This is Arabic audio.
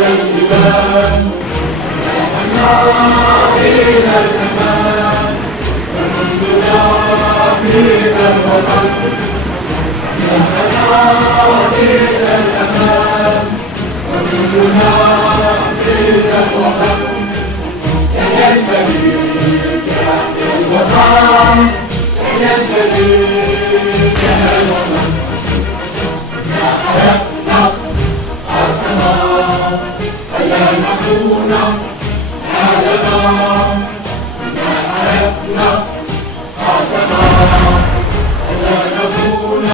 إلى الجبال إلى الأمان ومنذنا فينا الوطن إلى الأمان ومنذنا فينا الوطن يا المليك يا الوطن يا المليك يا الوطن يا حياتنا حسنا ويا نكون حالنا يا حياتنا حسنا